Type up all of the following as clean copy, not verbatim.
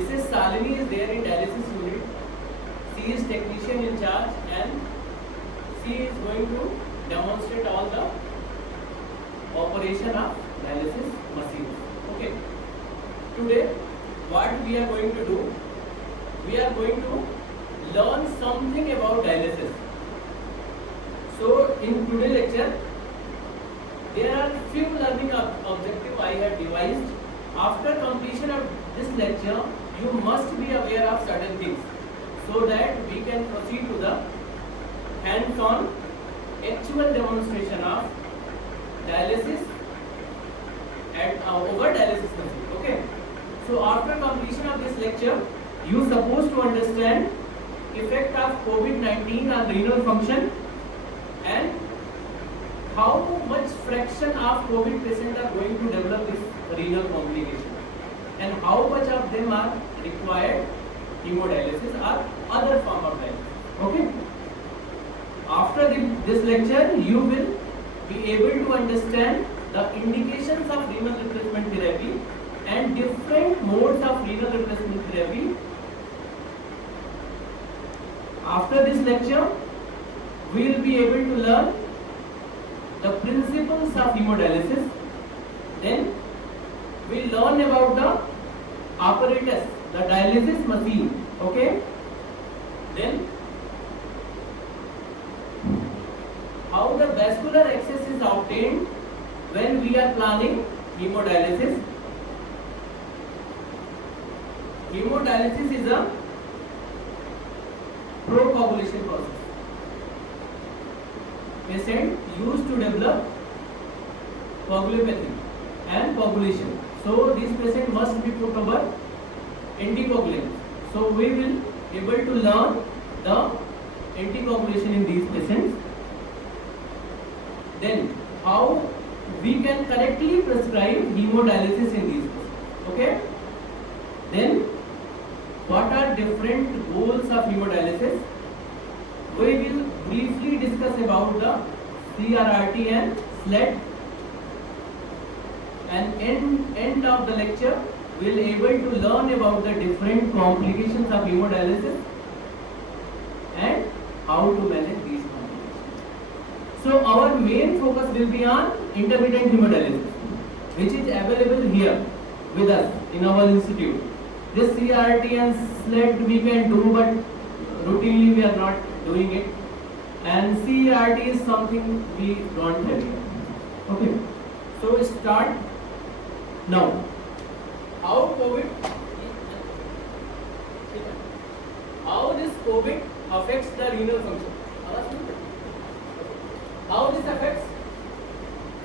Mrs. Salini is there in dialysis unit. She is technician in charge and she is going to demonstrate all the operation of dialysis machine. Okay. Today, what we are going to do? We are going to learn something about dialysis. So, in today's lecture, there are few learning objectives I have devised. After completion of this lecture, you must be aware of certain things so that we can proceed to the hands-on actual demonstration of dialysis at over dialysis machine. Okay. So after completion of this lecture, you supposed to understand effect of COVID-19 on renal function and how much fraction of COVID patients are going to develop this renal complication and how much of them are required hemodialysis or other form of dialysis. Okay. After this lecture, you will be able to understand the indications of renal replacement therapy and different modes of renal replacement therapy. After this lecture, we will be able to learn the principles of hemodialysis. Then we will learn about the apparatus, the dialysis machine. Okay. Then how the vascular access is obtained when we are planning hemodialysis. Hemodialysis is a procoagulation process. Patient used to develop coagulopathy and coagulation. So this patient must be put over anticoagulant. So we will able to learn the anticoagulation in these patients. Then how we can correctly prescribe hemodialysis in these patients. Okay. Then what are different goals of hemodialysis? We will briefly discuss about the CRRT and SLED, and end of the lecture we will able to learn about the different complications of hemodialysis and how to manage these complications. So our main focus will be on intermittent hemodialysis, which is available here with us in our institute. This CRT and SLED we can do, but routinely we are not doing it, and CRT is something we don't have here. Okay, so start now. How this COVID affects the renal function? How this affects?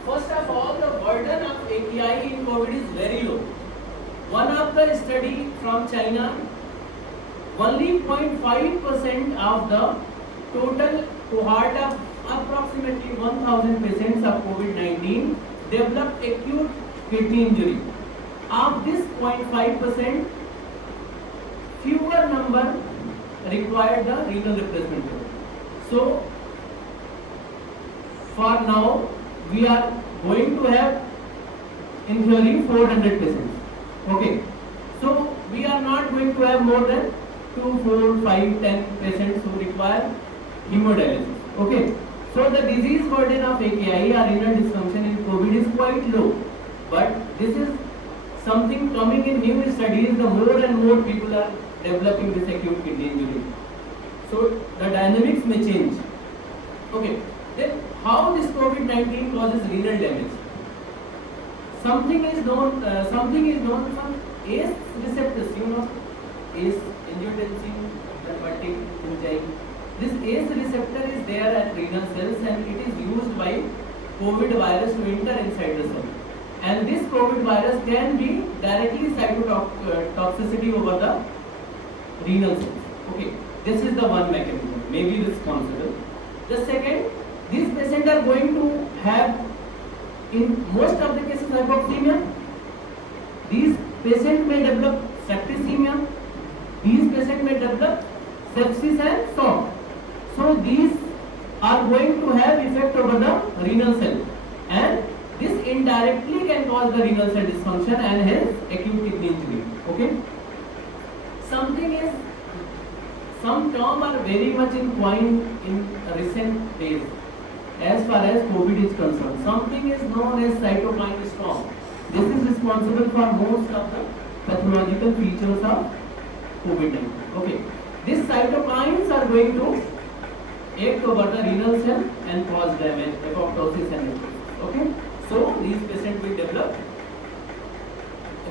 First of all, the burden of AKI in COVID is very low. One of the study from China, only 0.5% of the total cohort of approximately 1,000 patients of COVID-19 developed acute kidney injury. Of this 0.5%, fewer number required the renal replacement. So, for now, we are going to have, in theory, 400 patients. Okay, so we are not going to have more than 2, 4, 5, 10 patients who require hemodialysis. Okay, so the disease burden of AKI or renal dysfunction in COVID is quite low, but this is something coming in new studies. The more and more people are developing this acute kidney injury, so the dynamics may change. Okay, then how this COVID-19 causes renal damage? Something is known from ACE receptors. You know, ACE, angiotensin, hepatic enzyme. This ACE receptor is there at renal cells, and it is used by COVID virus to enter inside the cell. And this COVID virus can be directly cytotoxicity over the renal cells. Okay, this is the one mechanism, maybe responsible. The second, these patients are going to have, in most of the cases, hypoxemia. These patients may develop septicemia. These patients may develop sepsis and shock. So these are going to have effect over the renal cell, and this indirectly can cause the renal cell dysfunction and hence acute kidney injury. Okay. some term are very much in point in recent days as far as COVID is concerned. Something is known as cytokine storm. This is responsible for most of the pathological features of COVID-19. Okay, these cytokines are going to act over the renal cell and cause damage, apoptosis and necrosis. Okay, so these patients will develop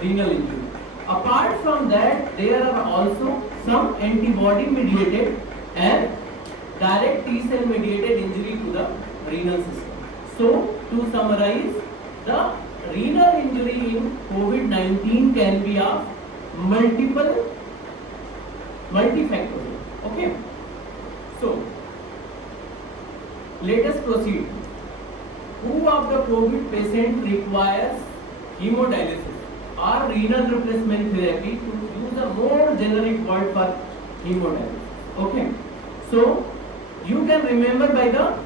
renal injury. Apart from that, there are also some antibody mediated and direct T cell mediated injury to the renal system. So, to summarize, the renal injury in COVID-19 can be of multifactorial. Okay. So, let us proceed. Who of the COVID patient requires hemodialysis or renal replacement therapy, to use a more generic word for hemodialysis? Okay. So, you can remember by the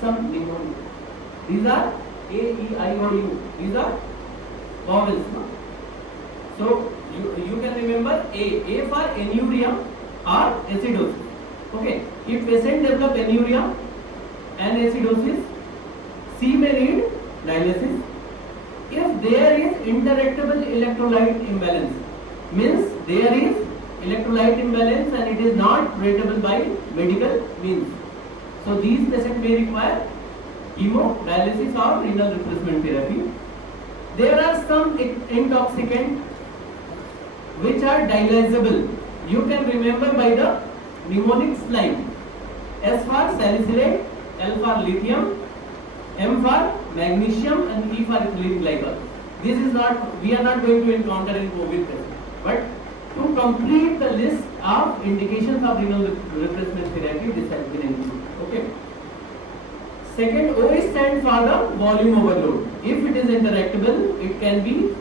some mnemonic. These are A, E, I, O, U. These are vowels. No? So, you can remember A for anuria or acidosis. Okay. If patient develop anuria and acidosis, C may need dialysis. If there is interactable electrolyte imbalance, means there is electrolyte imbalance and it is not treatable by medical means. So these patients may require hemodialysis or renal replacement therapy. There are some intoxicants which are dialysable. You can remember by the mnemonic slide. S for salicylate, L for lithium, M for magnesium and E for ethylene glycol. This is not, we are not going to encounter in COVID patient. But to complete the list of indications of renal replacement therapy, this has been included. Okay. Second, O stands for the volume overload. If it is interactable, it can be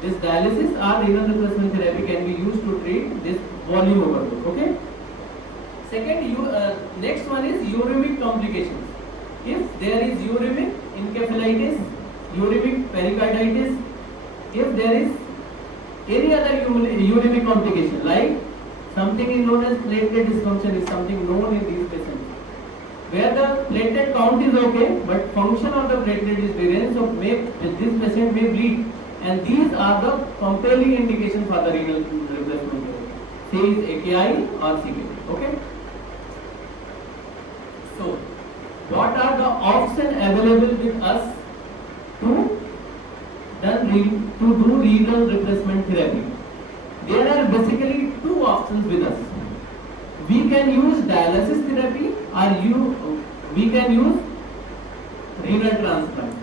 this dialysis or renal replacement therapy can be used to treat this volume overload. Okay. Second, next one is uremic complications. If there is uremic encephalitis, uremic pericarditis, if there is any other uremic complication, like something is known as platelet dysfunction, is something known in these patients, where the platelet count is okay, but function of the platelet is variant, so this patient may bleed, and these are the compelling indications for the renal replacement. Say is AKI or CKI. Okay. So, what are the options available with us to do renal replacement therapy? There are basically two options with us. We can use dialysis therapy or we can use renal transplant.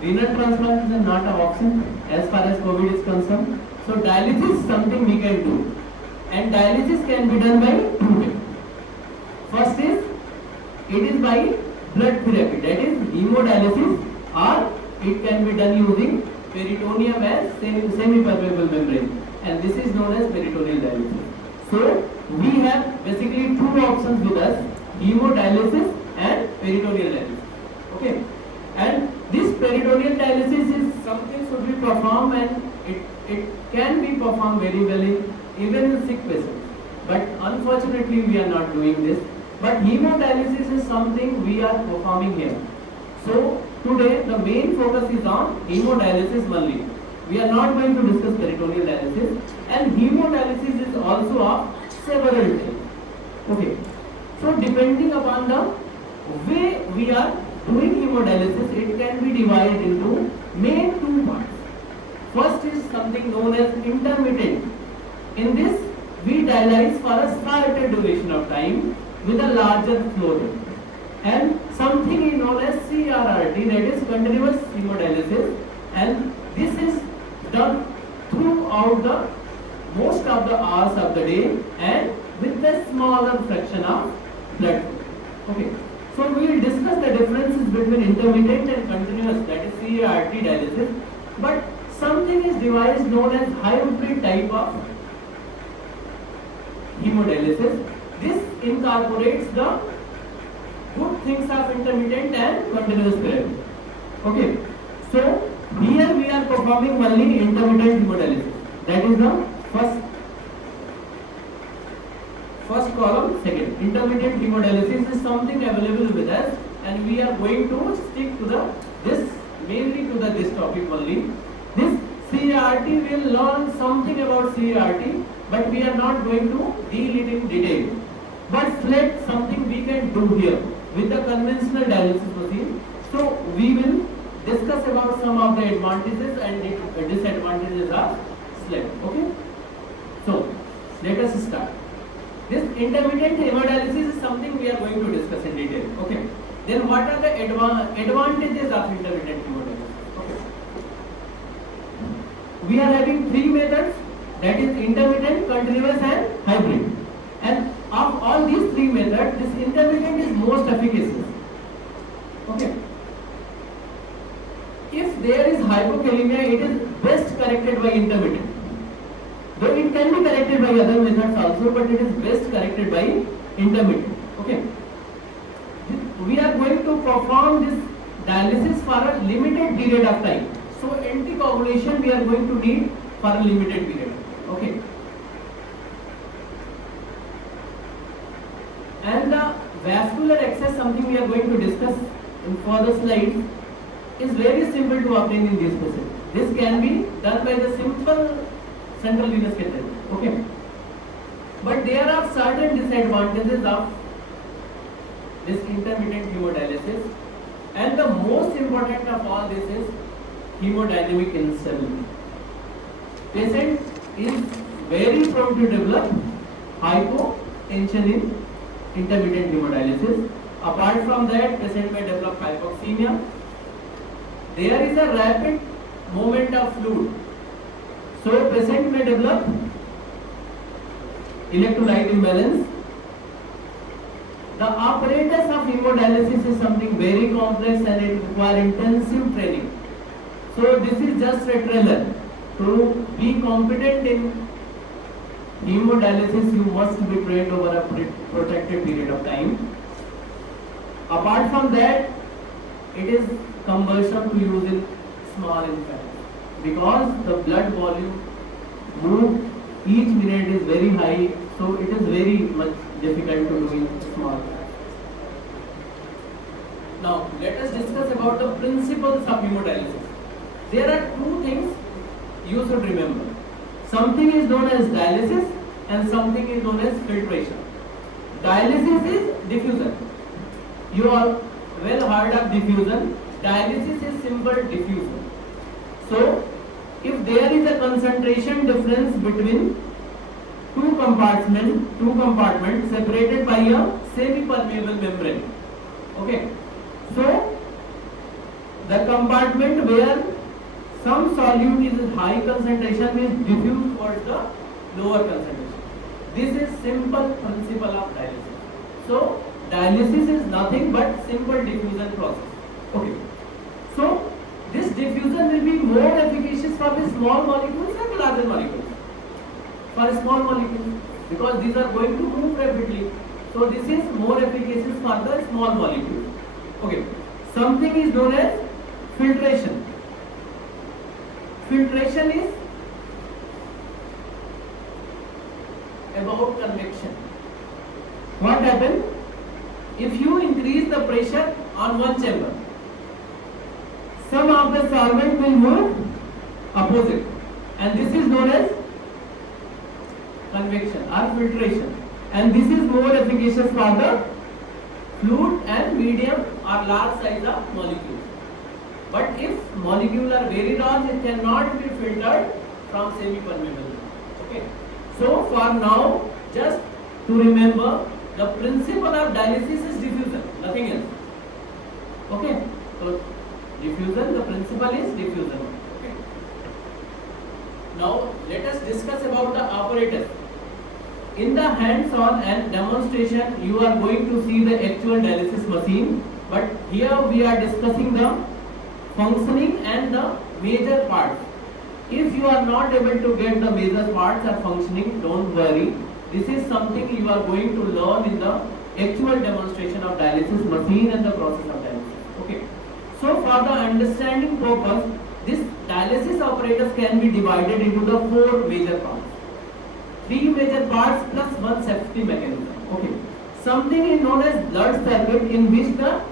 Renal transplant is not an option as far as COVID is concerned. So dialysis is something we can do, and dialysis can be done by two ways. First is, it is by blood therapy, that is hemodialysis, or it can be done using peritoneum as semi-permeable membrane, and this is known as peritoneal dialysis. So we have basically two options with us, hemodialysis and peritoneal dialysis. Okay, and this peritoneal dialysis is something should be performed, and it can be performed very well in even in sick patients, but unfortunately we are not doing this. But hemodialysis is something we are performing here. So today the main focus is on hemodialysis only. We are not going to discuss peritoneal dialysis, and hemodialysis is also of several types. Okay. So depending upon the way we are doing hemodialysis, it can be divided into main two parts. First is something known as intermittent. In this, we dialyze for a shorter duration of time with a larger flow rate, and something is known as CRRT, that is continuous hemodialysis, and this is done throughout the most of the hours of the day and with a smaller fraction of blood flow. Okay, so we will discuss the differences between intermittent and continuous, that is CRRT dialysis, but something is device known as hybrid type of hemodialysis. This incorporates the good things of intermittent and continuous therapy. Okay, so here we are performing only intermittent hemodialysis. That is the first column. Second, intermittent hemodialysis is something available with us, and we are going to stick to this topic only. This CART, will learn something about CART, but we are not going to deal it in detail. But let something we can do here with the conventional dialysis machine. So we will discuss about some of the advantages and disadvantages of SLED. Okay. So let us start. This intermittent hemodialysis is something we are going to discuss in detail. Okay. Then what are the advantages of intermittent hemodialysis? Okay. We are having three methods, that is intermittent, continuous and hybrid. And of all these three methods, this intermittent is most efficacious. Okay. If there is hypokalemia, it is best corrected by intermittent. Though it can be corrected by other methods also, but it is best corrected by intermittent. Okay. We are going to perform this dialysis for a limited period of time. So anticoagulation we are going to need for a limited period. Okay. And the vascular access, something we are going to discuss in further slides, is very simple to obtain in this patient. This can be done by the simple central venous catheter. Okay. But there are certain disadvantages of this intermittent hemodialysis, and the most important of all this is hemodynamic instability. Patient is very prone to develop hypotension in intermittent hemodialysis. Apart from that, patient may develop hypoxemia. There is a rapid movement of fluid, so patient may develop electrolyte imbalance. The apparatus of hemodialysis is something very complex and it requires intensive training. So this is just a trailer. To be competent in hemodialysis, you must be trained over a protected period of time. Apart from that, it is cumbersome to use in small infants because the blood volume move each minute is very high, so it is very much difficult to do in small infants. Now let us discuss about the principles of hemodialysis. There are two things you should remember. Something is known as dialysis and something is known as filtration. Dialysis is diffusion. You are well heard of diffusion. Dialysis is simple diffusion. So, if there is a concentration difference between two compartments separated by a semi-permeable membrane. Okay. So, the compartment where some solute is high concentration is diffused towards the lower concentration. This is simple principle of dialysis. So, dialysis is nothing but simple diffusion process. Okay. So, this diffusion will be more efficacious for the small molecules and larger molecules. For small molecules, because these are going to move rapidly. So, this is more efficacious for the small molecules. Okay. Something is known as filtration. Filtration is about convection. What happens? If you increase the pressure on one chamber, some of the solvent will move opposite, and this is known as convection or filtration, and this is more efficacious for the fluid and medium or large size of molecules. But if molecules are very large, it cannot be filtered from semi-permeable. Okay. So for now, just to remember, the principle of dialysis is diffusion, nothing else. Okay. So diffusion, the principle is diffusion. Okay. Now let us discuss about the apparatus. In the hands-on and demonstration, you are going to see the actual dialysis machine, but here we are discussing the functioning and the major parts. If you are not able to get the major parts are functioning, don't worry. This is something you are going to learn in the actual demonstration of dialysis machine and the process of dialysis. Okay. So for the understanding purpose, this dialysis dialysis apparatus can be divided into the four major parts. Three major parts plus one safety mechanism. Okay. Something is known as blood circuit in which the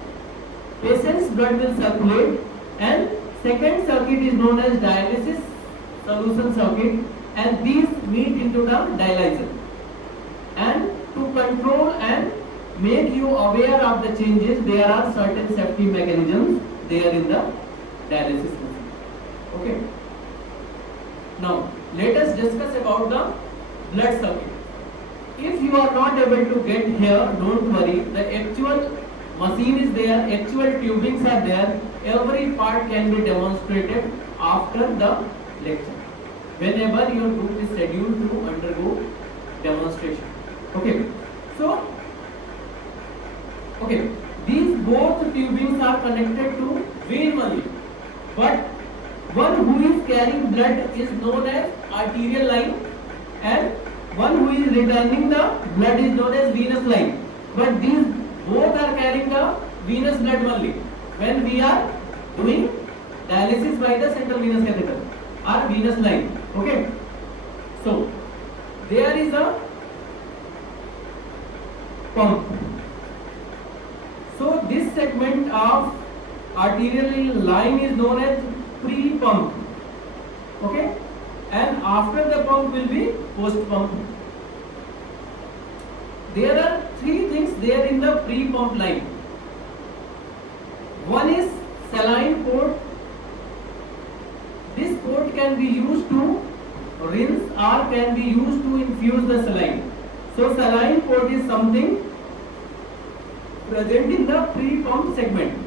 patient's blood will circulate, and second circuit is known as dialysis solution circuit, and these meet into the dialyzer. And to control and make you aware of the changes, there are certain safety mechanisms there in the dialysis machine. Okay. Now let us discuss about the blood circuit. If you are not able to get here, don't worry. The actual machine is there, actual tubings are there. Every part can be demonstrated after the lecture, whenever your group is scheduled to undergo demonstration. Okay. So, okay, these both tubings are connected to vein only, but one who is carrying blood is known as arterial line, and one who is returning the blood is known as venous line. But these both are carrying the venous blood only when we are doing dialysis by the central venous catheter or venous line. Okay. So there is a pump. So this segment of arterial line is known as pre-pump. Okay. And after the pump will be post-pump. There are three things there in the pre-pump line. One is saline port. This port can be used to rinse or can be used to infuse the saline. So saline port is something present in the pre-pump segment.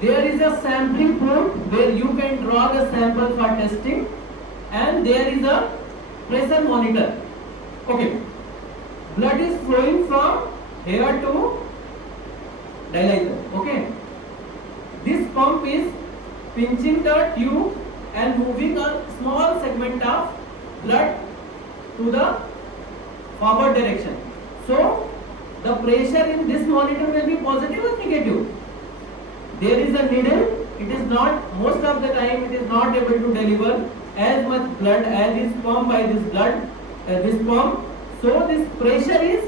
There is a sampling port where you can draw the sample for testing, and there is a pressure monitor. Okay. Blood is flowing from here to dialyzer. Okay. This pump is pinching the tube and moving a small segment of blood to the forward direction. So the pressure in this monitor will be positive or negative. There is a needle. It is not, most of the time it is not able to deliver as much blood as is pumped by this pump. So this pressure is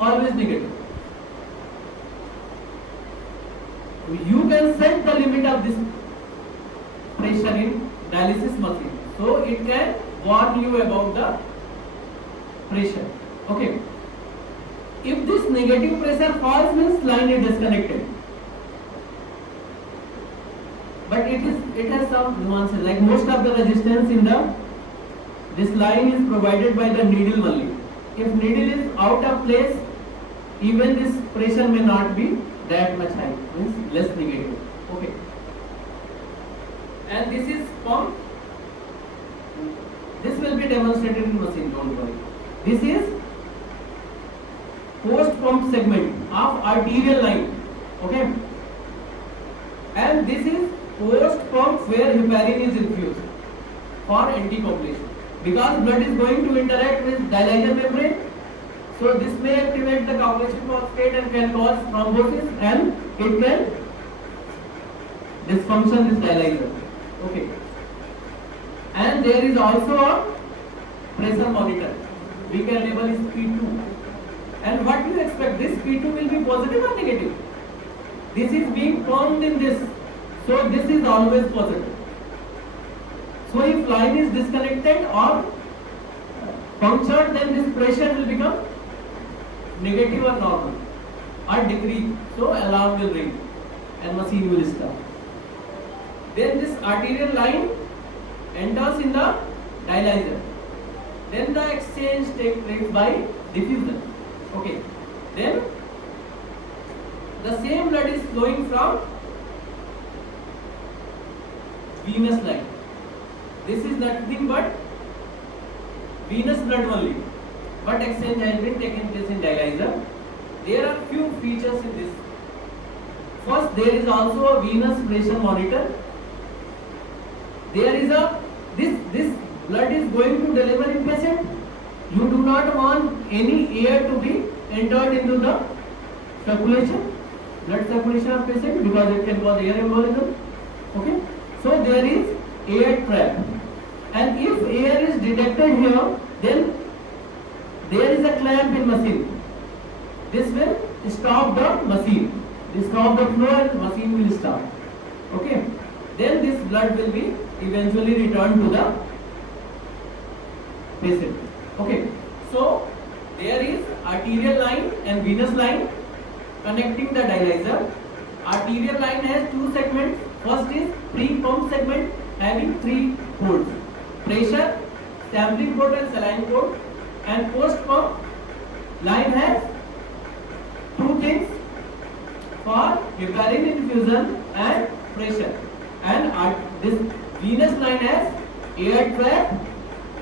always negative. You can set the limit of this pressure in dialysis machine. So it can warn you about the pressure. Okay. If this negative pressure falls, means line is disconnected. But it has some nuances. Like most of the resistance in this line is provided by the needle only. If needle is out of place, even this pressure may not be that much high, means less negative. Okay. And this is pump. This will be demonstrated in machine, don't worry. This is post pump segment of arterial line. Okay. And this is post pump where heparin is infused for anticoagulation. Because blood is going to interact with dialyzer membrane, so this may activate the coagulation phosphate and can cause thrombosis, and it can dysfunction this dialyzer. Okay. And there is also a pressure monitor. We can label is P2. And what do you expect? This P2 will be positive or negative? This is being pumped in this, so this is always positive. So if line is disconnected or punctured, then this pressure will become negative or normal or decrease. So alarm will ring and machine will start. Then this arterial line enters in the dialyzer. Then the exchange takes place by diffusion. Okay. Then the same blood is flowing from venous line. This is nothing but venous blood only, but exchange has been taken place in dialyzer. There are few features in this. First, there is also a venous pressure monitor. There is a this blood is going to deliver in patient. You do not want any air to be entered into the circulation, blood circulation of patient, because it can cause air embolism. Okay, so there is air trap, and if air is detected here, then there is a clamp in machine. This will stop the machine, stop the flow, and machine will stop. Okay, then this blood will be eventually returned to the patient. Okay, so there is arterial line and venous line connecting the dialyzer. Arterial line has two segments. First is pre-pump segment having 3 ports: pressure, sampling port and saline port. And post-pump line has 2 things for heparin infusion and pressure. And this venous line has air trap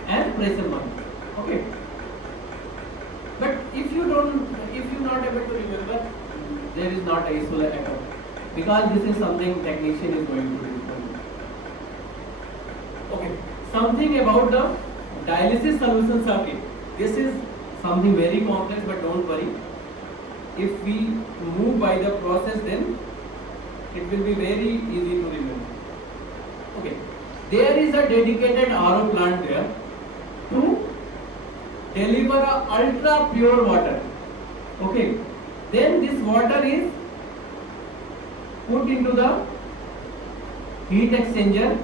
and pressure pump. Okay. But if you not able to remember, there is not a issue at all, because this is something technician is going to do. Okay, something about the dialysis solution circuit. This is something very complex, but don't worry. If we move by the process, then it will be very easy to remember. Okay, there is a dedicated RO plant there to deliver a ultra pure water. Okay, then this water is put into the heat exchanger,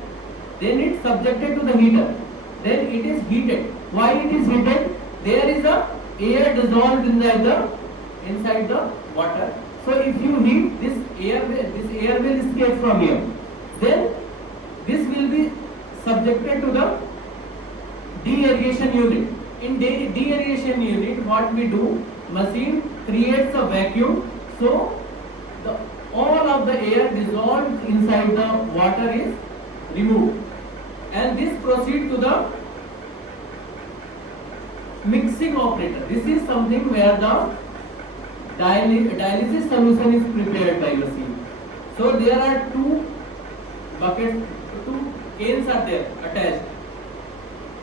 then it's subjected to the heater, then it is heated. Why it is heated? There is a air dissolved inside the water. So if you heat this air will escape from here. Then this will be subjected to the de-aeration unit. In de-aeration unit, what we do, machine creates a vacuum, so all of the air dissolved inside the water is removed, and this proceeds to the mixing operator. This is something where the dialysis solution is prepared by machine. So there are 2 buckets, 2 cans are there attached: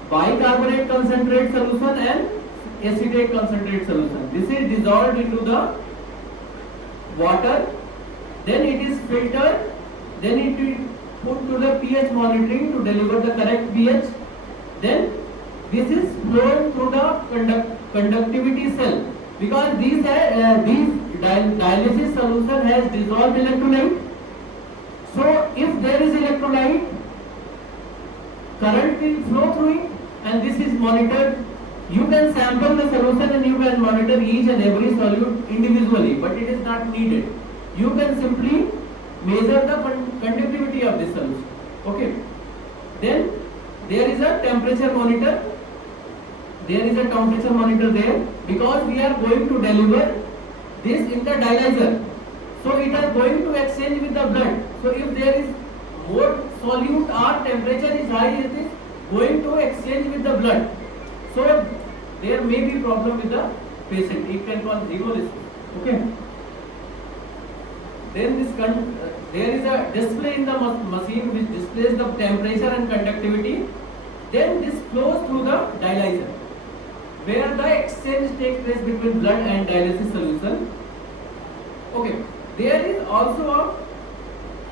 bicarbonate concentrate solution and acetate concentrate solution. This is dissolved into the water, then it is filtered, then it is put to the pH monitoring to deliver the correct pH. Then this is flown through the conductivity cell, because these dialysis solution has dissolved electrolyte. So if there is electrolyte, current will flow through it, and this is monitored. You can sample the solution and you can monitor each and every solute individually, but it is not needed. You can simply measure the conductivity of this solution. Okay. Then there is a temperature monitor. There is a temperature monitor there, because we are going to deliver this in the dialyzer. So it is going to exchange with the blood. So if there is more solute or temperature is high, it is going to exchange with the blood. So there may be problem with the patient. It can cause hemolysis. Okay. Then there is a display in the machine which displays the temperature and conductivity. Then this flows through the dialyzer, where the exchange takes place between blood and dialysis solution. Okay. There is also a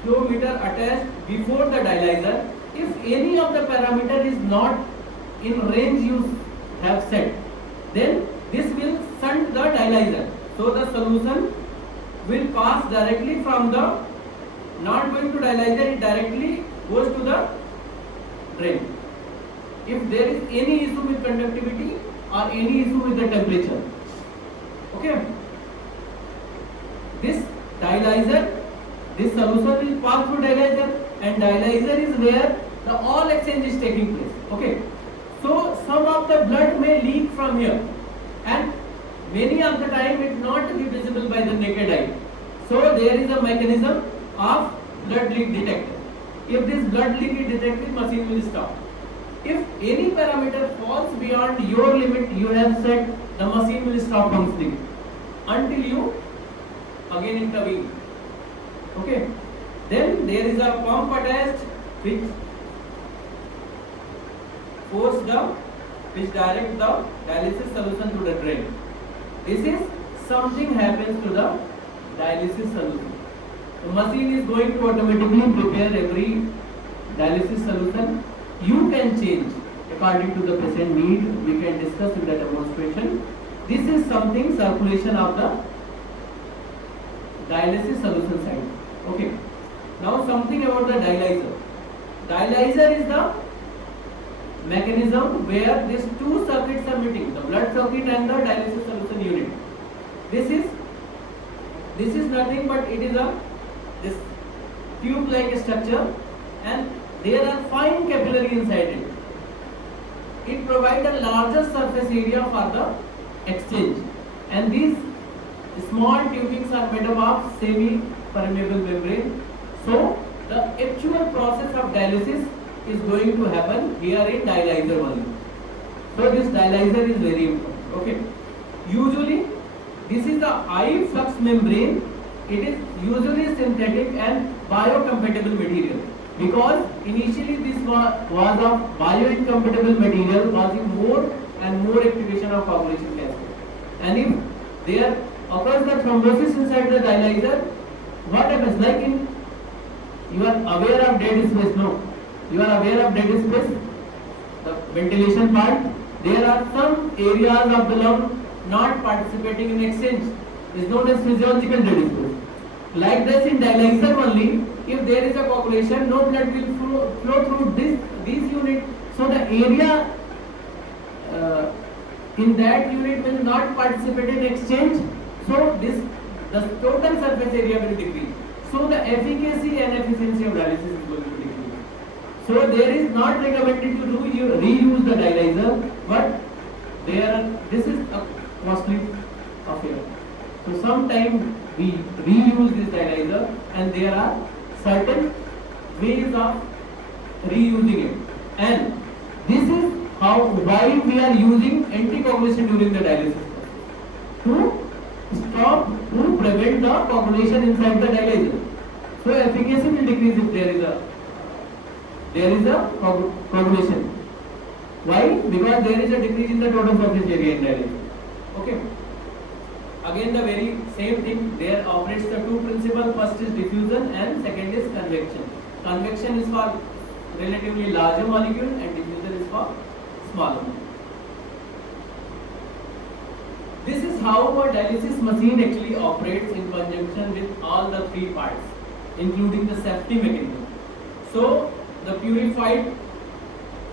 flow meter attached before the dialyzer. If any of the parameter is not in range you have set, then this will shunt the dialyzer. So the solution will pass directly from the not going to dialyzer, it directly goes to the drain. If there is any issue with conductivity or any issue with the temperature. Okay. This dialyzer, this solution will pass through dialyzer, and dialyzer is where the all exchange is taking place. Okay. So some of the blood may leak from here, and many of the time it not be visible by the naked eye. So there is a mechanism of blood leak detector. If this blood leak is detected, machine will stop. If any parameter falls beyond your limit you have set, the machine will stop functioning until you again intervene. Okay. Then there is a pump attached which direct the dialysis solution to the drain. This is something happens to the dialysis solution. The machine is going to automatically prepare every dialysis solution you can change according to the patient need. We can discuss in the demonstration. This is something circulation of the dialysis solution side. Okay. Now something about the dialyzer. Dialyzer is the mechanism where these two circuits are meeting, the blood circuit and the dialysis solution unit. This is nothing but it is a this tube like structure, and there are fine capillary inside it. It provides a larger surface area for the exchange, and these small tubings are made up of semi-permeable membrane. So the actual process of dialysis is going to happen here in dialyzer only. So this dialyzer is very important. Okay. Usually this is the high flux membrane. It is usually synthetic and biocompatible material, because initially this was of bioincompatible material, causing more and more activation of coagulation cascade. And if there occurs the thrombosis inside the dialyzer, what happens? Like in, you are aware of dead space, no? You are aware of dead space, the ventilation part. There are some areas of the lung not participating in exchange, is known as physiological dead space. Like this in dialyzer only, if there is a coagulation, no blood will flow through these unit. So the area in that unit will not participate in exchange. So the total surface area will decrease. So the efficacy and efficiency of dialysis is going to decrease. So there is not recommended to reuse the dialyzer, but this is a costly affair. So sometime we reuse this dialyzer, and there are certain ways of reusing it. And this is why we are using anticoagulation during the dialysis, to prevent the coagulation inside the dialyzer. So efficacy will decrease if there is a coagulation. Why? Because there is a decrease in the total surface area in dialyzer. Okay. Again the very same thing, there operates the two principles. First is diffusion and second is convection. Convection is for relatively larger molecule and diffusion is for smaller molecule. This is how a dialysis machine actually operates in conjunction with all the three parts, including the safety mechanism. So the purified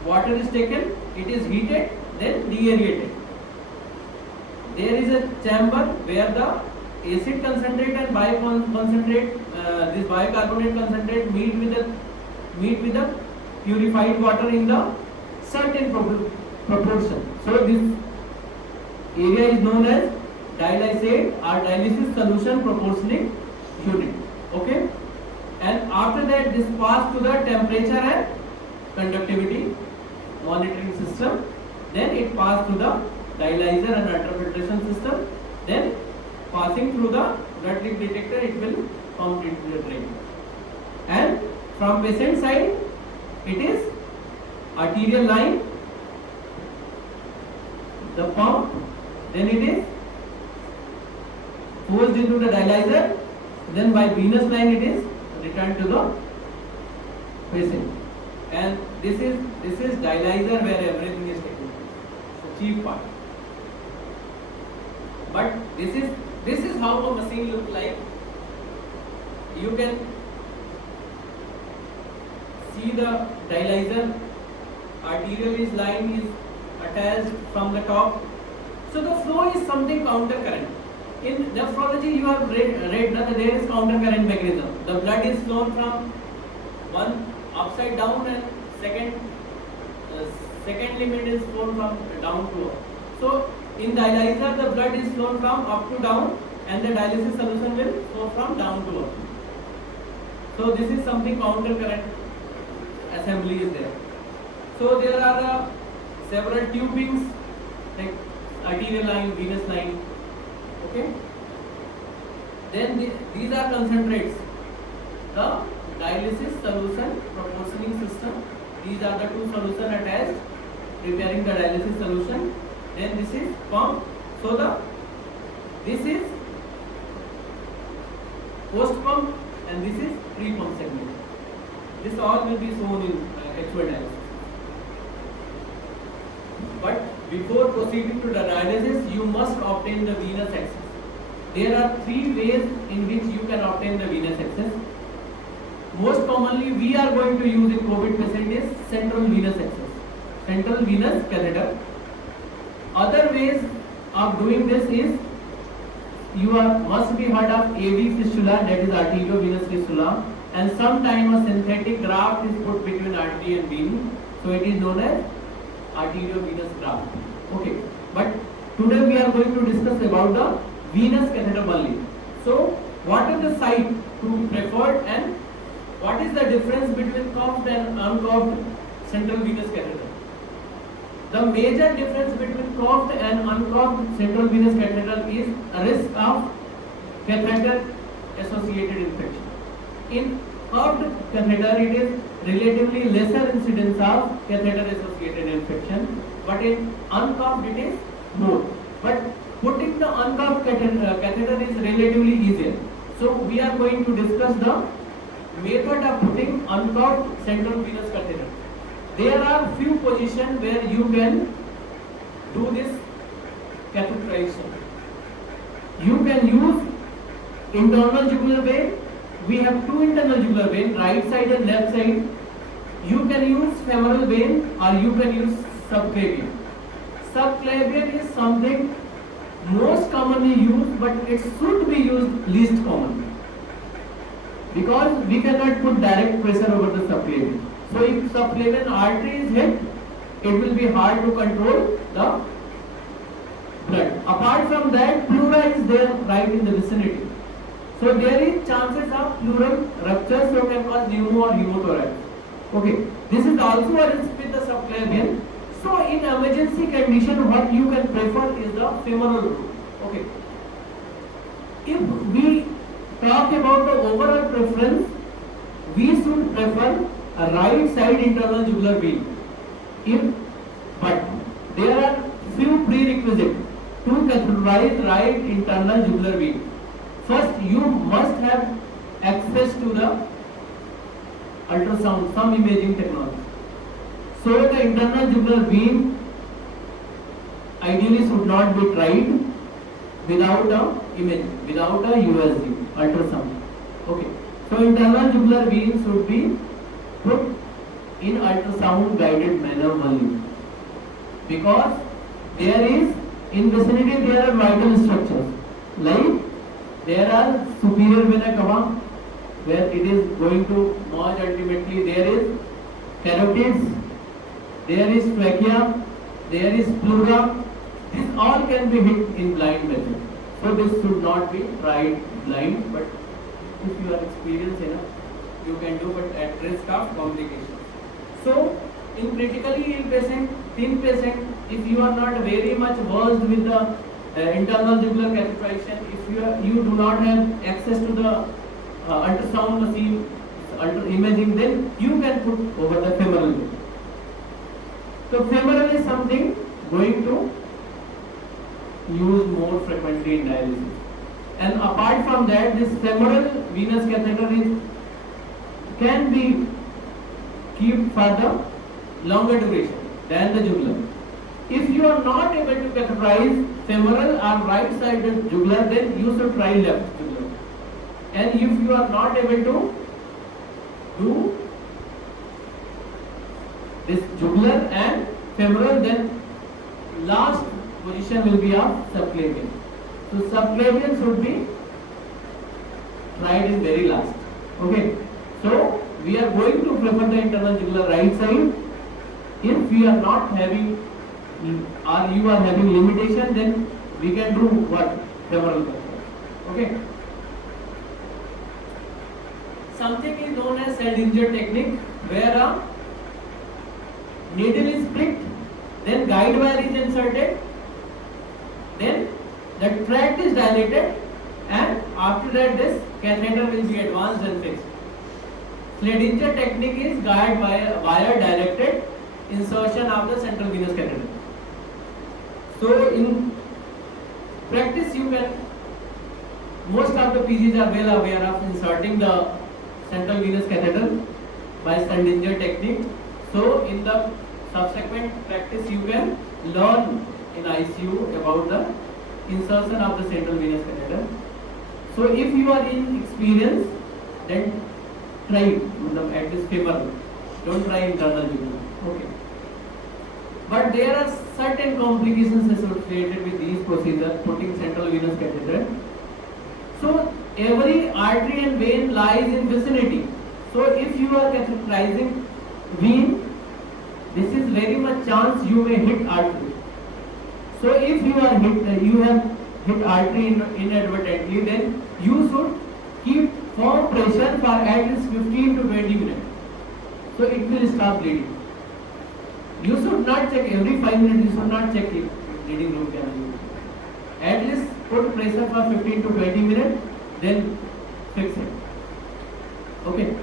water is taken, it is heated, then deaerated. There is a chamber where the acid concentrate and this bicarbonate concentrate meet with the purified water in the certain proportion. So this area is known as dialysate or dialysis solution proportioning unit. Okay, and after that this pass to the temperature and conductivity monitoring system. Then it pass to the dialyzer and ultrafiltration system. Then passing through the blood leak detector, it will pump into the drain. And from patient side, it is arterial line, the pump, then it is forced into the dialyzer, then by venous line it is returned to the patient. And this is dialyzer where everything is taken. It's a cheap part. But this is how a machine looks like. You can see the dialyzer, arterial line is attached from the top. So the flow is something counter current. In nephrology you have read that there is counter current mechanism. The blood is flown from one upside down and second limit is flown from down to up. So in dialyzer the blood is flown from up to down and the dialysis solution will flow from down to up. So this is something counter current assembly is there. So there are several tubings like arterial line, venous line. Okay. Then these are concentrates. The dialysis solution proportioning system. These are the two solutions attached, preparing the dialysis solution. Then this is pump. So this is post pump and this is pre pump segment. This all will be shown in actual dialysis. But before proceeding to the dialysis, you must obtain the venous access. There are three ways in which you can obtain the venous access. Most commonly, we are going to use in COVID patient is central venous access, central venous catheter. Other ways of doing this is you are must be heard of AV fistula, that is arteriovenous fistula, and sometimes a synthetic graft is put between artery and vein, so it is known as arteriovenous graft. Okay, but today we are going to discuss about the venous catheter only. So, what is the site to be preferred and what is the difference between cuffed and uncuffed central venous catheter? The major difference between cuffed and uncuffed central venous catheter is a risk of catheter associated infection. In cuffed catheter, it is relatively lesser incidence of catheter associated infection, but in uncuffed it is more. But putting the uncuffed catheter is relatively easier. So we are going to discuss the method of putting uncuffed central venous catheter. There are few positions where you can do this catheterization. You can use internal jugular vein. We have two internal jugular vein, right side and left side. You can use femoral vein or you can use subclavian. Subclavian is something most commonly used, but it should be used least commonly, because we cannot put direct pressure over the subclavian. So if subclavian artery is hit, it will be hard to control the blood. Apart from that, pleura is there right in the vicinity. So there is chances of pleural rupture, so can cause pneumo or pneumothorax. Okay, this is also a risk with the subclavian. So in emergency condition, what you can prefer is the femoral route. Okay. If we talk about the overall preference, we should prefer a right side internal jugular vein. But there are few prerequisites to catheterize right internal jugular vein. First, you must have access to the ultrasound, some imaging technology. So the internal jugular vein ideally should not be tried without a image, without a USG, ultrasound. Okay. So internal jugular vein should be put in ultrasound guided manner only, because there is in vicinity there are vital structures, like there are superior vena cava where it is going to merge ultimately. There is carotids, there is trachea, there is pleura. This all can be hit in blind method. So this should not be tried blind, but if you are experienced enough, you can do, but at risk of complications. So in critically ill patient, thin patient, if you are not very much versed with the internal jugular catheterization, if you do not have access to the ultrasound machine, imaging, then you can put over the femoral vein. So femoral is something going to use more frequently in dialysis. And apart from that, this femoral venous catheter can be kept for the longer duration than the jugular. If you are not able to catheterize femoral or right sided jugular, then you should try left jugular. And if you are not able to do this jugular and femoral, then last position will be of subclavian. So subclavian should be tried in very last. Okay. So we are going to prefer the internal jugular right side. If we are not having or you are having limitation, then we can do what? Femoral catheter. Okay. Something is known as Seldinger technique, where a needle is pricked, then guide wire is inserted, then the tract is dilated, and after that this catheter will be advanced and fixed. Seldinger technique is guide wire directed insertion of the central venous catheter. So in practice, you can, most of the PGs are well aware of inserting the central venous catheter by Sandinger technique. So in the subsequent practice you can learn in ICU about the insertion of the central venous catheter. So if you are inexperienced, then try at least femoral. Don't try internal jugular. Okay. But there are certain complications associated with these procedures, putting central venous catheter. So every artery and vein lies in vicinity. So if you are catheterizing vein, this is very much chance you may hit artery. So if you are you have hit artery inadvertently, then you should keep firm pressure for at least 15 to 20 minutes. So it will stop bleeding. You should not check every 5 minutes. You should not check if bleeding root canal. At least put pressure for 15 to 20 minutes, then fix it. Okay.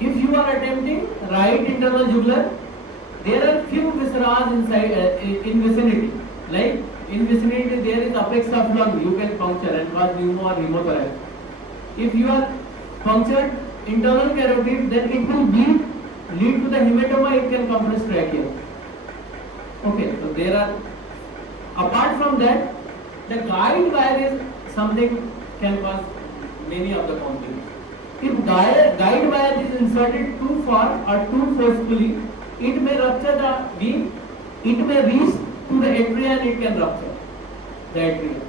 If you are attempting right internal jugular, there are few viscera inside in vicinity. Like in vicinity there is apex of lung. You can puncture and cause pneumo or hemothorax. If you are punctured internal carotid, then it will lead to the hematoma. It can compress trachea. Okay. So there are, apart from that, the guide wire is something can cause many of the complications. If guide wire is inserted too far or too forcefully, it may rupture the vein, it may reach to the atria and it can rupture the atria.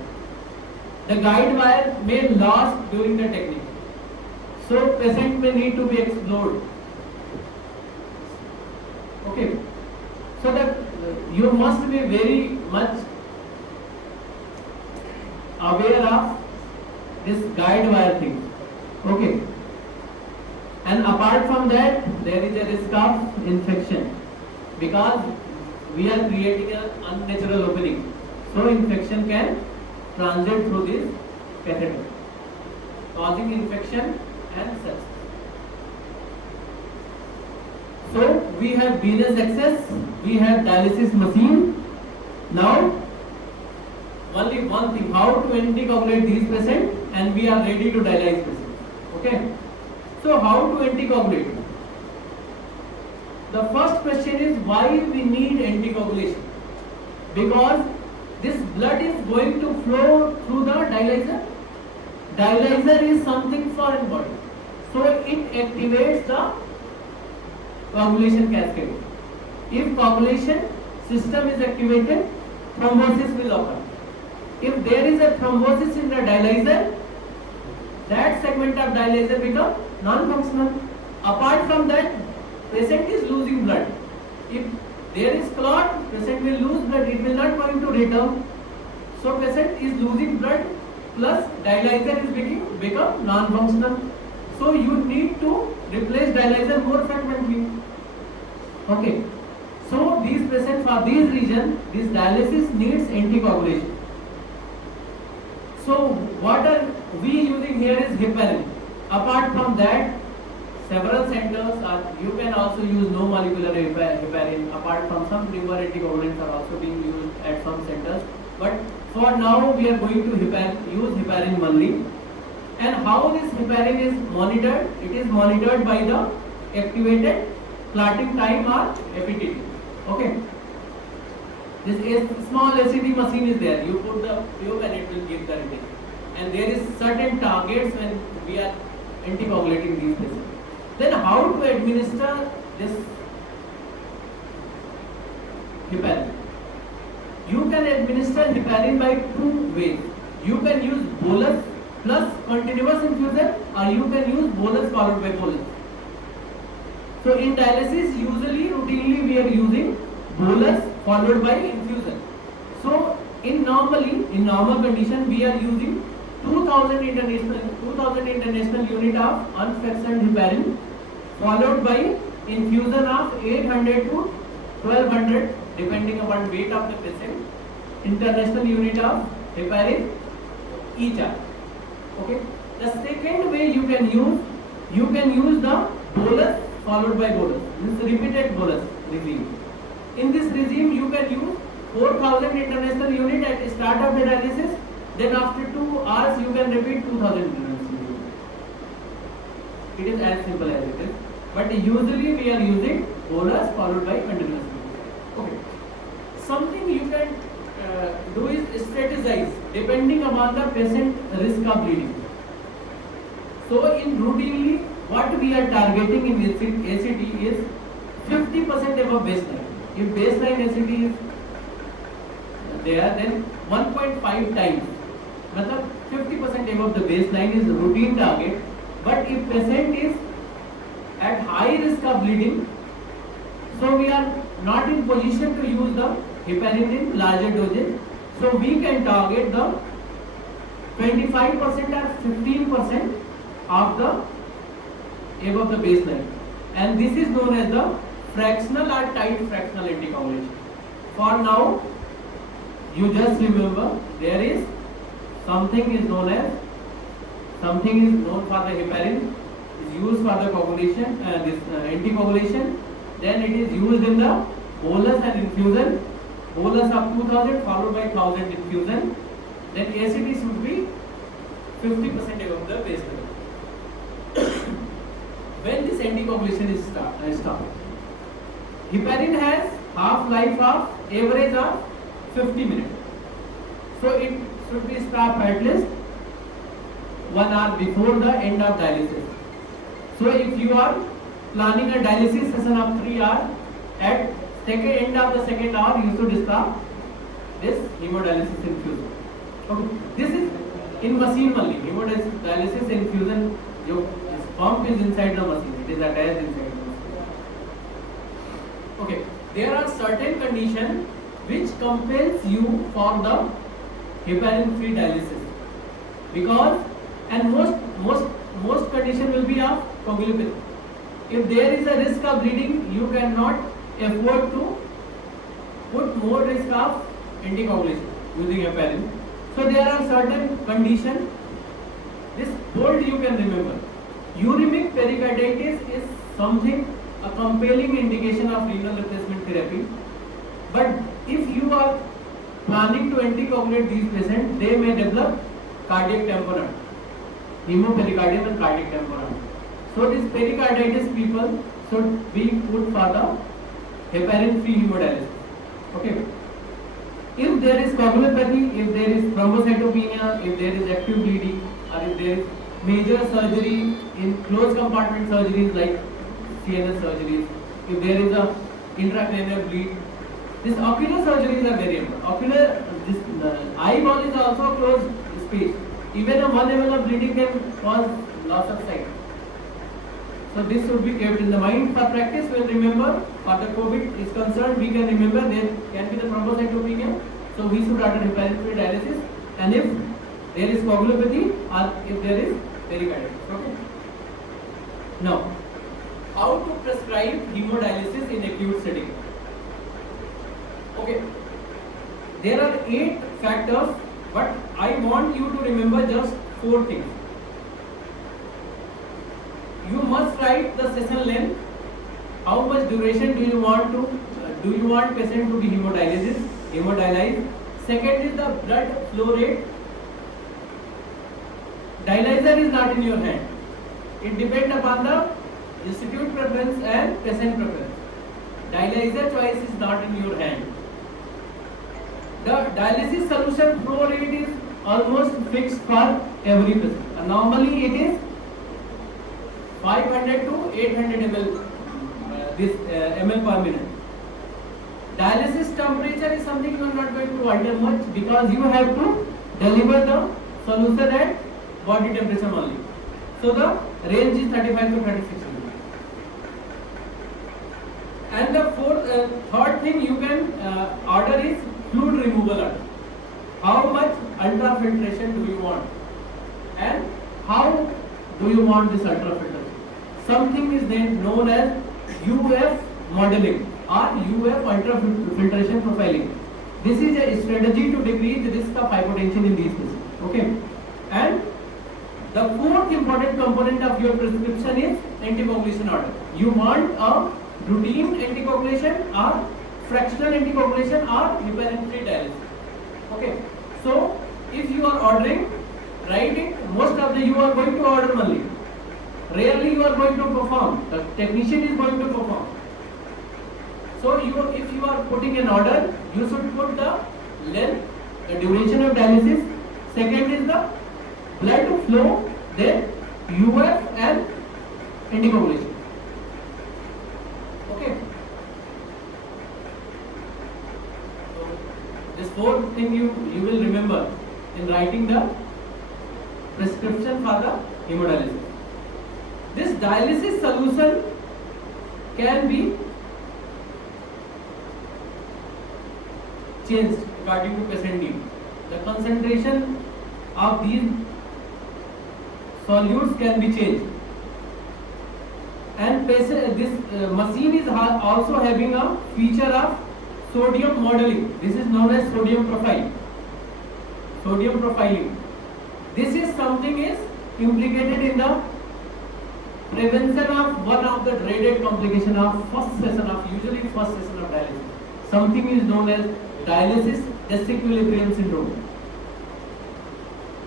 The guide wire may last during the technique. So patient may need to be explored. Okay. So that you must be very much aware of this guide wire thing. Okay. And apart from that, there is a risk of infection because we are creating an unnatural opening. So infection can transit through this catheter, causing infection and sepsis. So we have venous access, we have dialysis machine. Now only one thing, how to anticoagulate these patients, and we are ready to dialyze patients. Okay. So how to anticoagulate? The first question is why we need anticoagulation? Because this blood is going to flow through the dialyzer. Dialyzer is something foreign body. So it activates the coagulation cascade. If coagulation system is activated, thrombosis will occur. If there is a thrombosis in the dialyzer, that segment of dialyzer becomes non-functional. Apart from that, patient is losing blood. If there is clot, patient will lose blood. It will not going to return. So patient is losing blood plus dialyzer is become non-functional. So you need to replace dialyzer more frequently. Okay. So these patients for these reasons, this dialysis needs anticoagulation. So what are we using here is heparin. Apart from that, several centers are, you can also use no molecular heparin. Apart from some newer anticoagulants are also being used at some centers. But for now we are going to use heparin only. And how this heparin is monitored? It is monitored by the activated clotting time or FETT. Okay. This small ACD machine is there. You put the tube and it will give the reading. And there is certain targets when we are anticoagulating these patients. Then how to administer this heparin? You can administer heparin by two ways. You can use bolus plus continuous infusion, or you can use bolus followed by bolus. So in dialysis, usually routinely we are using bolus followed by infusion. So in normal condition we are using 2000 international unit of unfractioned heparin followed by infusion of 800 to 1200 depending upon weight of the patient international unit of heparin each hour. Okay. The second way you can use the bolus followed by bolus. This repeated bolus regime. In this regime you can use 4000 international unit at start of the dialysis. Then after 2 hours you can repeat 2000 international unit. It is as simple as it is. but usually we are using bolus followed by continuous. Okay. Something you can do is strategize depending upon the patient risk of bleeding. So in routinely, what we are targeting in ACT is 50% above baseline. If baseline ACT is there, then 1.5 times, मतलब 50% above the baseline is routine target. But if patient is at high risk of bleeding, so we are not in position to use the heparin in larger dosage. So we can target the 25% or 15% of the above the baseline, and this is known as the fractional or tight fractional anticoagulation. For now, you just remember there is something is known for the heparin is used for the coagulation, anticoagulation. Then it is used in the bolus and infusion. Bolus of 2000 followed by 1000 infusion. Then ACT should be 50% above the baseline. When this anticoagulation is stopped, heparin has half-life of average of 50 minutes. So it should be stopped at least 1 hour before the end of dialysis. So if you are planning a dialysis session of 3 hours, at end of the second hour you should stop this hemodialysis infusion. Okay. This is in machine only. Hemodialysis infusion, your pump is inside the machine. It is attached inside the machine. Okay. There are certain conditions which compels you for the heparin-free dialysis, because and most condition will be of coagulopathy. If there is a risk of bleeding, you cannot afford to put more risk of anticoagulation using heparin. So there are certain conditions. This bold you can remember. Uremic pericarditis is something, a compelling indication of renal replacement therapy. But if you are planning to anticoagulate these patients, they may develop cardiac tamponade, hemopericardium and cardiac tamponade. So these pericarditis people should be put for the heparin-free hemodialysis. Okay. If there is coagulopathy, if there is thrombocytopenia, if there is active bleeding, or if there is major surgery in closed compartment surgeries like CNS surgeries, if there is a intracranial bleed, these ocular surgeries are very important. Eyeball is also a closed space. Even a 1 ml of bleeding can cause loss of sight. So this should be kept in the mind. For practice, we'll remember, for the COVID is concerned, we can remember there can be the thrombocytopenia. So we should order heparin-free dialysis. And if there is coagulopathy or if there is pericarditis. Okay. Now, how to prescribe hemodialysis in acute setting? Okay. There are 8 factors, but I want you to remember just 4 things. You must write the session length. How much duration do you want patient to be hemodialized? Second is the blood flow rate. Dialyzer is not in your hand. It depends upon the institute preference and patient preference. Dialyzer choice is not in your hand. The dialysis solution flow rate is almost fixed for every patient. Normally it is 500 to 800 ml ml per minute. Dialysis temperature is something you are not going to alter much, because you have to deliver the solution at body temperature only. So the range is 35 to 36 degrees. And the third thing you can order is fluid removal order. How much ultrafiltration do you want, and how do you want this ultrafiltration? Something is then known as UF modeling or UF ultrafiltration profiling. This is a strategy to decrease the risk of hypotension in these cases. Okay. And the 4th important component of your prescription is anticoagulation order. You want a routine anticoagulation or fractional anticoagulation or heparin-free dialysis. Okay. So if you are ordering, write it. Most of you are going to order only. Rarely you are going to perform. The technician is going to perform. So if you are putting an order, you should put the length, the duration of dialysis. Second is the blood flow, then UF and anticoagulation. Okay. So this fourth thing you will remember in writing the prescription for the hemodialysis. This dialysis solution can be changed according to patient need. The concentration of these solutes can be changed. And this machine is also having a feature of sodium modeling. This is known as sodium profile. Sodium profiling. This is something is implicated in the prevention of one of the dreaded complication of first session of dialysis. Something is known as dialysis disequilibrium syndrome,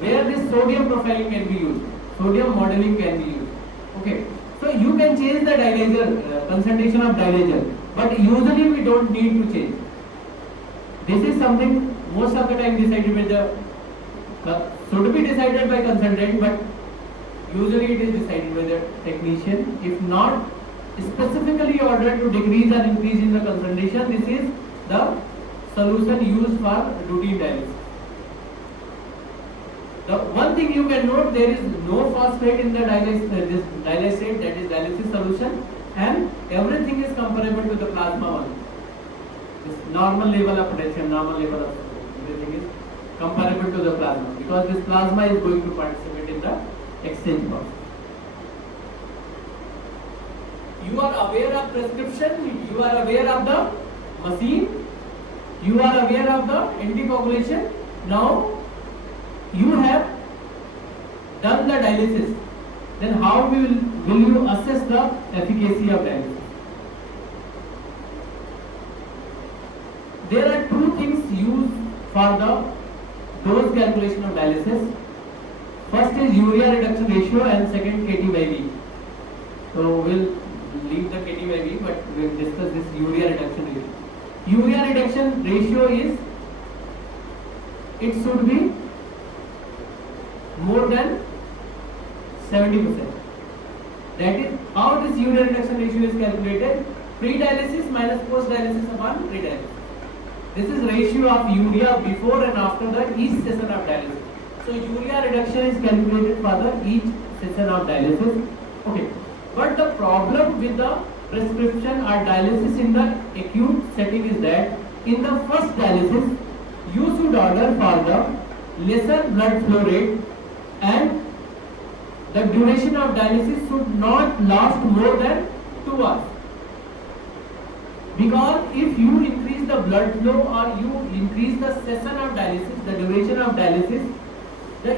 where this sodium profiling can be used, sodium modeling can be used. Okay, so you can change the dialyzer, concentration of dialyzer, but usually we don't need to change. This is something most of the time decided by should be decided by consultant, but usually it is decided by the technician. If not specifically ordered to decrease or increase in the concentration, this is the solution used for routine dialysis. The one thing you can note, there is no phosphate in the dialysate, that is dialysis solution, and everything is comparable to the plasma one. This normal level of potassium, normal level of everything is comparable to the plasma, because this plasma is going to participate in the exchange process. You are aware of prescription, you are aware of the machine, you are aware of the anticoagulation. Now you have done the dialysis. Then how will you assess the efficacy of dialysis? There are two things used for the dose calculation of dialysis. First is urea reduction ratio and second KT/V. So we'll leave the KT/V, but we'll discuss this urea reduction ratio. Urea reduction ratio is, it should be more than 70%. That is how this urea reduction ratio is calculated: pre-dialysis minus post-dialysis upon pre-dialysis. This is ratio of urea before and after the each session of dialysis. So urea reduction is calculated for the each session of dialysis. Okay. But the problem with the prescription or dialysis in the acute setting is that in the first dialysis you should order for the lesser blood flow rate, and the duration of dialysis should not last more than 2 hours. Because if you increase the blood flow or you increase the session of dialysis, the duration of dialysis, the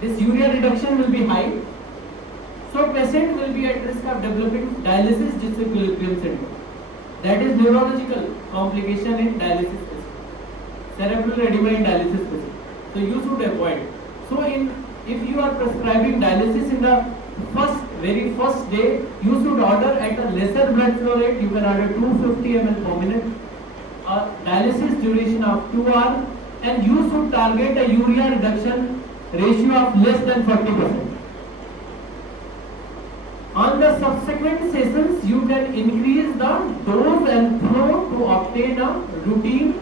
this urea reduction will be high. So patient will be at risk of developing dialysis disequilibrium syndrome. That is neurological complication in dialysis patient, cerebral edema in dialysis patient. So you should avoid. So if you are prescribing dialysis in the very first day, you should order at a lesser blood flow rate. You can order 250 ml per minute. A dialysis duration of 2 hours, and you should target a urea reduction ratio of less than 40%. On the subsequent sessions, you can increase the dose and flow to obtain a routine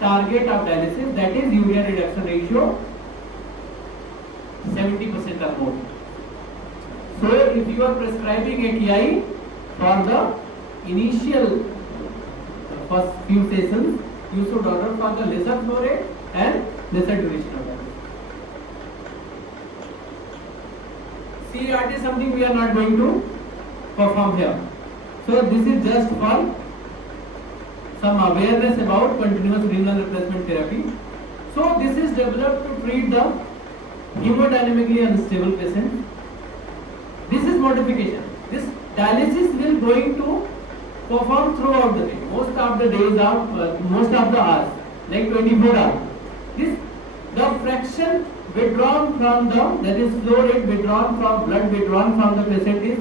target of dialysis, that is urea reduction ratio 70% or more. So if you are prescribing ATI for the initial first few sessions, you should order for the lesser flow rate and lesser duration of dialysis. CERT is something we are not going to perform here. So this is just for some awareness about continuous renal replacement therapy. So this is developed to treat the hemodynamically unstable patient. This is modification. This dialysis will going to perform throughout the day. Most of the days of most of the hours, like 24 hours. The fraction withdrawn from the, that is flow rate withdrawn from blood withdrawn from the patient is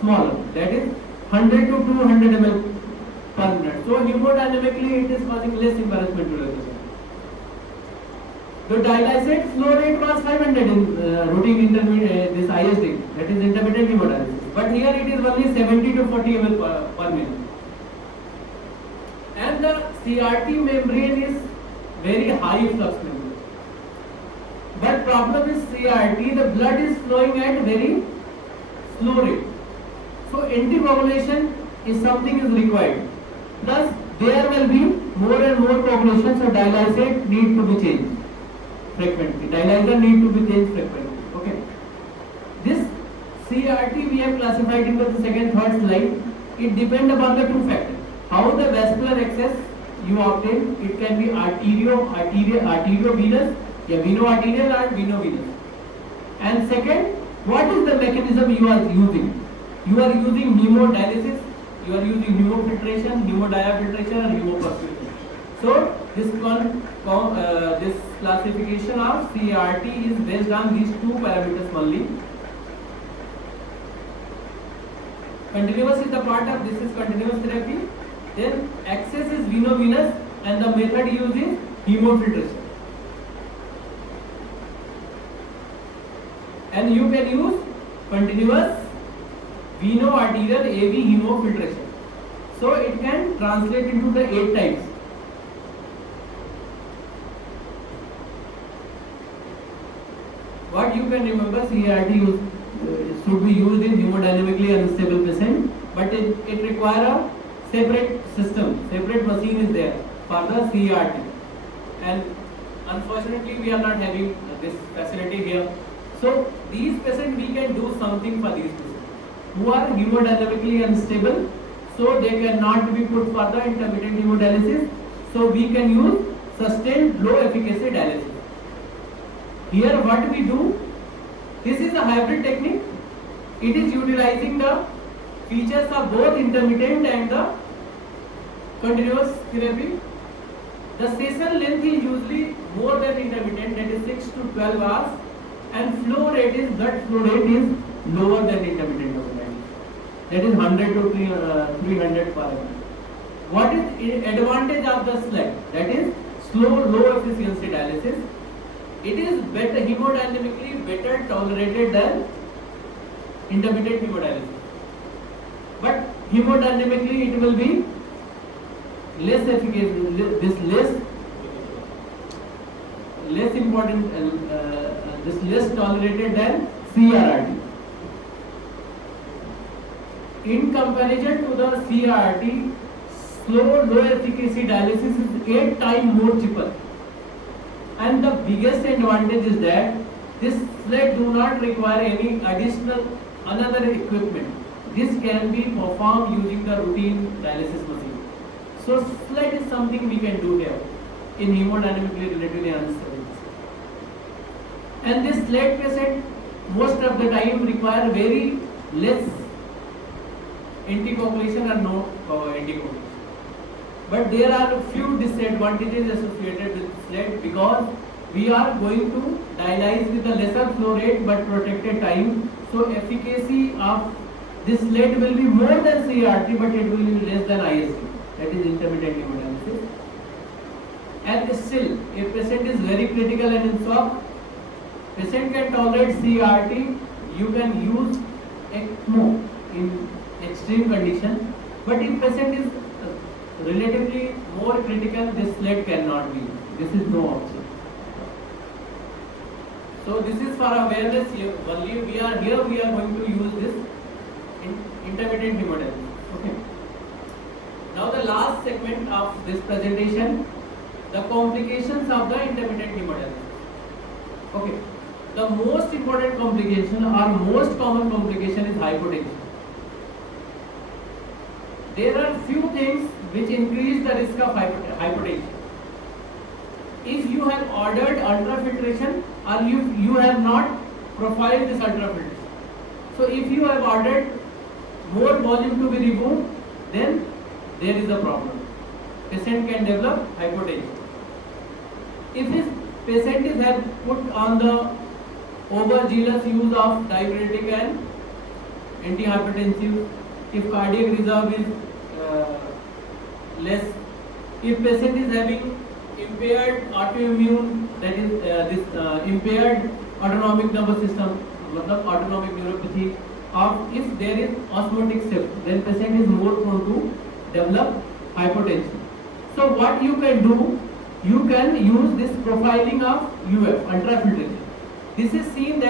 smaller, that is 100 to 200 ml per minute. So hemodynamically it is causing less embarrassment to the patient. The dialysate flow rate was 500 in routine intermediate this ISD, that is intermittent hemodialysis, but here it is only 70 to 40 ml per minute. And the CRT membrane is very high flux membrane. But problem is CRT, the blood is flowing at very slow rate. So anticoagulation is something is required. Plus there will be more and more coagulation, so dialysate need to be changed frequently. Dialyzer need to be changed frequently. Okay. This CRT we have classified in the second, third slide. It depends upon the two factors. How the vascular access you obtain, it can be arteriovenous, yeah, veno-arterial or veno-venous. And second, what is the mechanism you are using? You are using hemodialysis, you are using hemofiltration, hemodiafiltration or hemoperfusion. So this classification of CRT is based on these two parameters only. Continuous is the part of this is continuous therapy. Then access is veno-venous and the method used is hemofiltration. And you can use continuous veno-arterial AV hemofiltration. So it can translate into the 8 types. What you can remember, CRT should be used in hemodynamically unstable patient, but it requires a separate system, separate machine is there for the CRT, and unfortunately we are not having this facility here. So these patients we can do something for these patients who are hemodynamically unstable, so they cannot be put for the intermittent hemodialysis. So we can use sustained low efficacy dialysis. Here what we do, this is a hybrid technique. It is utilizing the features of both intermittent and the continuous therapy. The session length is usually more than intermittent, that is 6 to 12 hours, and flow rate is, blood flow rate is lower than intermittent dialysis, that is 100 to 300 per hour. What is the advantage of the SLED? That is slow low efficiency dialysis. It is better hemodynamically better tolerated than intermittent hemodialysis. But hemodynamically it will be less efficacious, less important, this less tolerated than CRRT. In comparison to the CRRT, slow low efficacy dialysis is 8 times more cheaper. And the biggest advantage is that this SLED do not require any additional another equipment. This can be performed using the routine dialysis machine. So SLED is something we can do here in hemodynamically relatively unstable. And this SLED patient most of the time require very less anticoagulation or no anticoagulation. But there are few disadvantages associated with SLED because we are going to dialyze with a lesser flow rate but protected time. So efficacy of this SLED will be more than CRT, but it will be less than IST, that is intermittent hemodialysis. And still, if patient is very critical and in shock, patient can tolerate CRT. You can use ECMO in extreme condition, but if patient is relatively more critical, this SLED cannot be. This is no option. So this is for awareness only. We are going to use this in intermittent hemodialysis. Okay. Now the last segment of this presentation, the complications of the intermittent hemodialysis. Okay. The most important complication or most common complication is hypotension. There are few things which increase the risk of hypotension. If you have ordered ultrafiltration or you have not profiled this ultrafiltration. So if you have ordered more volume to be removed, then there is a problem. Patient can develop hypotension. If his patient is have put on the overzealous use of diuretic and antihypertensive, if cardiac reserve is less, if patient is having impaired autoimmune, that is impaired autonomic nervous system, मतलब autonomic neuropathy, or if there is osmotic shift, then patient is more prone to develop hypotension. So what you can do, you can use this profiling of UF, ultrafiltration. This is seen that